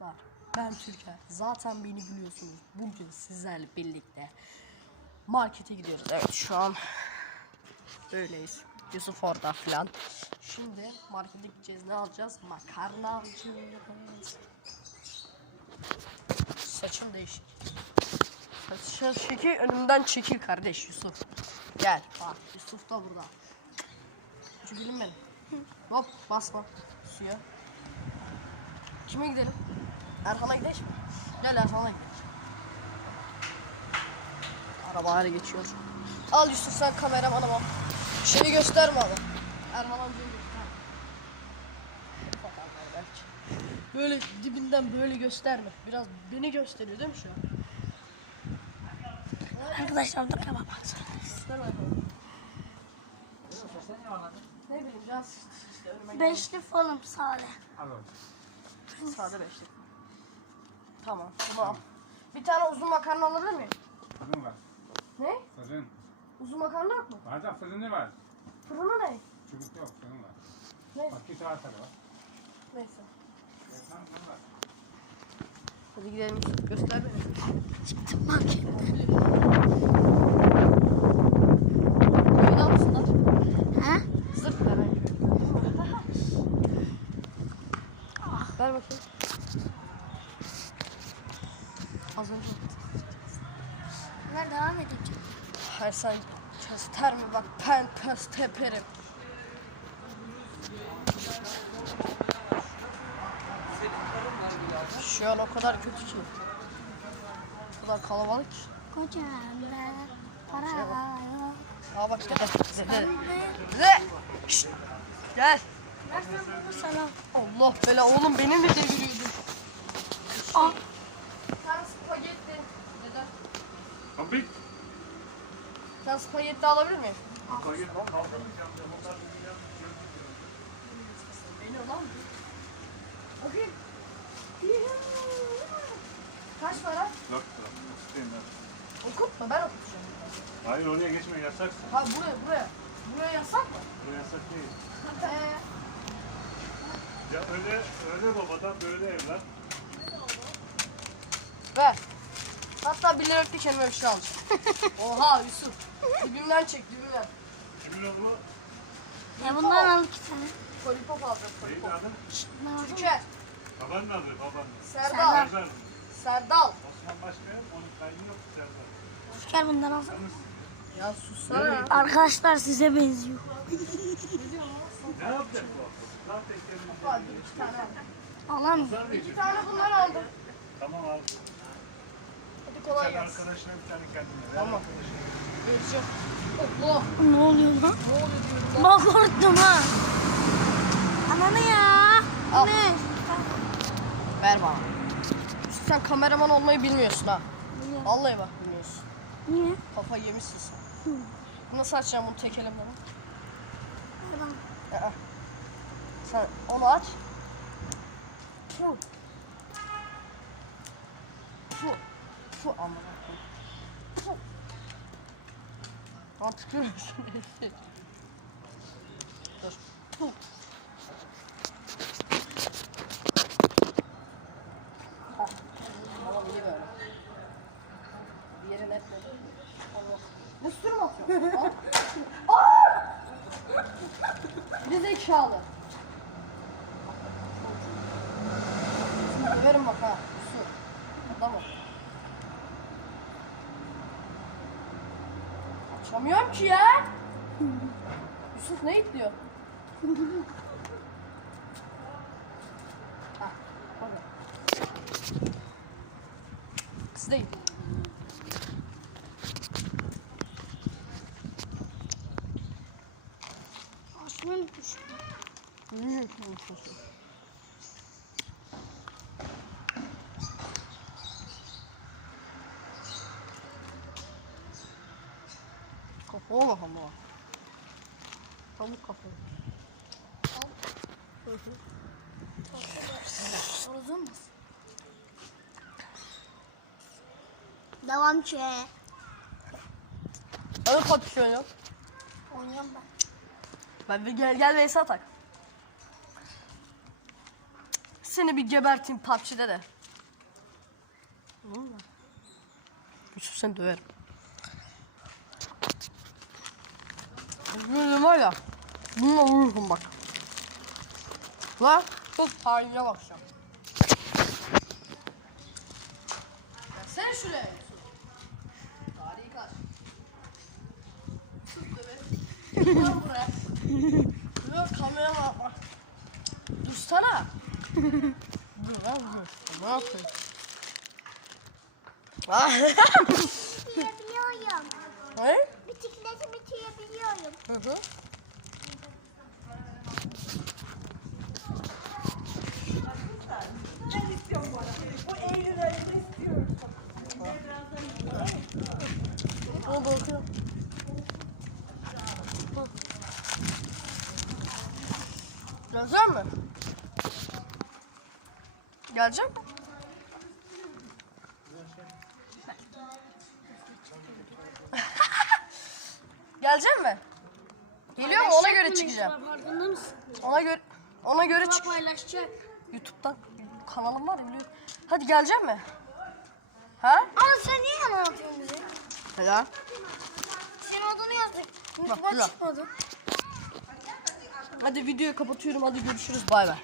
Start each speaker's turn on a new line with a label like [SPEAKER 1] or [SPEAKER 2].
[SPEAKER 1] Arkadaşlar ben Türker. Zaten beni biliyorsunuz. Bugün sizlerle birlikte markete gidiyoruz. Evet şu an böyleyiz. Yusuf orada filan. Şimdi markete gideceğiz. Ne alacağız? Makarna alacağız. Saçım değişik. Saçın çekil önümden çekil kardeş Yusuf. Gel bak Yusuf da burada. Gülüm benim. Hop basma suya. Kime gidelim? Erhan'a gidelim mi? Gel Erhan'a gidelim. Arabalar geçiyor. Al Yusuf sen kameramanı bak. Şeyi gösterme ama. Erhan amcayı göster. Bak Erhan belki. Böyle dibinden böyle gösterme. Biraz beni gösteriyor değil mi şu an?
[SPEAKER 2] Arkadaşlar kebap baksana.
[SPEAKER 1] Göster bakalım. Ne bileyim biraz işte önüme.
[SPEAKER 2] Beşli falan sade.
[SPEAKER 1] Sade beşlik. Tamam al. Bir tane uzun makarna alabilir miyim?
[SPEAKER 3] Fırın var.
[SPEAKER 1] Ne?
[SPEAKER 3] Fırın.
[SPEAKER 1] Uzun makarna yok mu?
[SPEAKER 3] Bazen fırını var.
[SPEAKER 1] Fırını ne?
[SPEAKER 3] Çubuk yok, fırın var.
[SPEAKER 1] Neyse.
[SPEAKER 3] Bak bir saat var.
[SPEAKER 1] Neyse.
[SPEAKER 3] Efendim, fırın var.
[SPEAKER 1] Hadi gidelim. Göster beni.
[SPEAKER 2] Çıktım marketten.
[SPEAKER 1] Ver bakayım. Az önce.
[SPEAKER 2] Bunlar devam edecek.
[SPEAKER 1] Hayır sen göster mi bak pen pes teperim. Şu an o kadar kötü ki. O kadar kalabalık ki.
[SPEAKER 2] Kocamda para yok.
[SPEAKER 1] Aa bak dede. Dede. Dede. Şşt. Gel.
[SPEAKER 2] Versen bunu sana.
[SPEAKER 1] Allah bela oğlum beni mi deviriyordun?
[SPEAKER 2] Al.
[SPEAKER 1] Sen spagetti. Dede.
[SPEAKER 3] Abi.
[SPEAKER 1] Sen spagetti alabilir miyim? Bakayım. Kaç para?
[SPEAKER 3] Dört lira. Tutayım ben.
[SPEAKER 1] Okutma ben okutacağım.
[SPEAKER 3] Hayır oraya geçme yasaksın.
[SPEAKER 1] Ha buraya buraya. Buraya yasak mı?
[SPEAKER 3] Bu yasak değil.
[SPEAKER 1] Ee,
[SPEAKER 3] Ya öyle öyle babadan böyle evlat.
[SPEAKER 1] ver. Hatta bir liralık bir kelime bir şey alacağım. Oha Yusuf. Dibimden çek dibimden.
[SPEAKER 3] Kimin oğlu?
[SPEAKER 2] Ya bundan al iki tane.
[SPEAKER 1] Polipop alacağım
[SPEAKER 3] Neydi
[SPEAKER 1] polipop.
[SPEAKER 3] adı?
[SPEAKER 1] Türker.
[SPEAKER 3] Babanın adı babanın.
[SPEAKER 1] Serdal.
[SPEAKER 3] Serdar.
[SPEAKER 1] Serdal.
[SPEAKER 3] Osman Başkaya onun kaydı yok Serdar.
[SPEAKER 2] Gel bundan al.
[SPEAKER 3] Yalnız
[SPEAKER 1] Ya sussana ya.
[SPEAKER 2] Arkadaşlar size benziyor.
[SPEAKER 3] ne yapacak bu? Zaten kendini
[SPEAKER 1] Hadi iki tane al.
[SPEAKER 2] Alan mı?
[SPEAKER 1] İki tane bunlar aldım.
[SPEAKER 3] Tamam abi.
[SPEAKER 1] Kolay
[SPEAKER 3] Sen
[SPEAKER 1] gelsin.
[SPEAKER 3] arkadaşına bir tane kendine. ver
[SPEAKER 1] Tamam.
[SPEAKER 3] arkadaşına.
[SPEAKER 1] Vereceğim. Allah.
[SPEAKER 2] Ne oluyor lan?
[SPEAKER 1] Ne oluyor diyorum lan.
[SPEAKER 2] Bak korktum ha. Ananı ya.
[SPEAKER 1] Al.
[SPEAKER 2] Ne?
[SPEAKER 1] Ver bana. Sen kameraman olmayı bilmiyorsun ha.
[SPEAKER 2] Niye?
[SPEAKER 1] Vallahi bak bilmiyorsun.
[SPEAKER 2] Niye?
[SPEAKER 1] Kafa yemişsin sen. Nasıl açacağım bunu tek elimle? lan?
[SPEAKER 2] Buradan.
[SPEAKER 1] Sen onu aç. Fu. Fu. Fu amına koyayım. Lan tükürüyorsun herif. Dur. Ah, Tamam iyi böyle. Bir yerin etmedi. Allah. Ne sürüm atıyorsun? Aa! Bir zekalı. Şimdi döverim bak ha. Su. Tamam. Açamıyorum ki ya. Yusuf ne itliyor? Kız değil.
[SPEAKER 2] Osman düştü.
[SPEAKER 1] Hı, Kafaya bak ama. Tavuk kafayı. Hı hı.
[SPEAKER 2] Uzun mu? Devam ki.
[SPEAKER 1] Hadi kapışıyor ya.
[SPEAKER 2] Oynuyorum ben.
[SPEAKER 1] Ben bir gel gel Veysel tak. Seni bir geberteyim PUBG'de de. Valla. Yusuf seni döverim. Böyle var ya. Bununla vururum bak. La çok haline bakacağım. Ya sen şuraya. Tarihi kaç. Yusuf döverim. Gel buraya. Dur kamera bakma. Dursana. dur lan dur. Ne yapıyorsun? Ah.
[SPEAKER 2] Bitirebiliyorum.
[SPEAKER 1] Ne?
[SPEAKER 2] Bitikleti bitirebiliyorum.
[SPEAKER 1] Hı hı. Gelecek mi? Gelecek mi? Gelecek mi? Geliyor mu? Ona göre çıkacağım.
[SPEAKER 2] Farkında mısın?
[SPEAKER 1] Ona göre ona göre çık.
[SPEAKER 2] paylaşacak.
[SPEAKER 1] YouTube'dan kanalım var ya biliyorum. Hadi gelecek mi? Ha?
[SPEAKER 2] Ama sen niye yalan atıyorsun bize?
[SPEAKER 1] Helal.
[SPEAKER 2] Senin adını yazdık.
[SPEAKER 1] güzel.
[SPEAKER 2] YouTube'a çıkmadı.
[SPEAKER 1] Hadi videoyu kapatıyorum. Hadi görüşürüz. Bay bay.